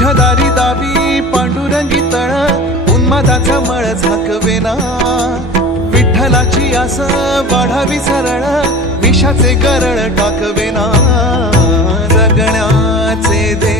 तुझ्या दारी दावी पांडुरंगी तळ उन्मादाचा मळ झाकवेना विठ्ठलाची आस वाढावी सरळ विषाचे गरळ टाकवेना जगण्याचे दे